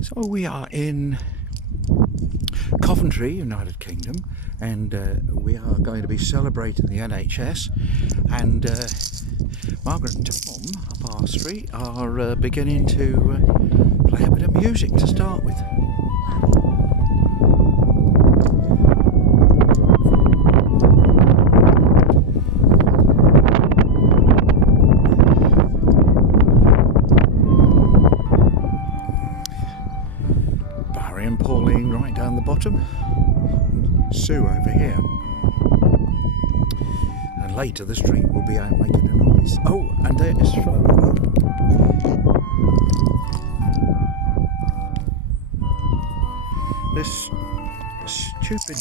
So we are in Coventry, United Kingdom, and we are going to be celebrating the NHS, and Margaret and Tom up our street are beginning to play a bit of music to start with. And Pauline right down the bottom, Sue over here, and later the street will be out making a noise. Oh, and there's this stupid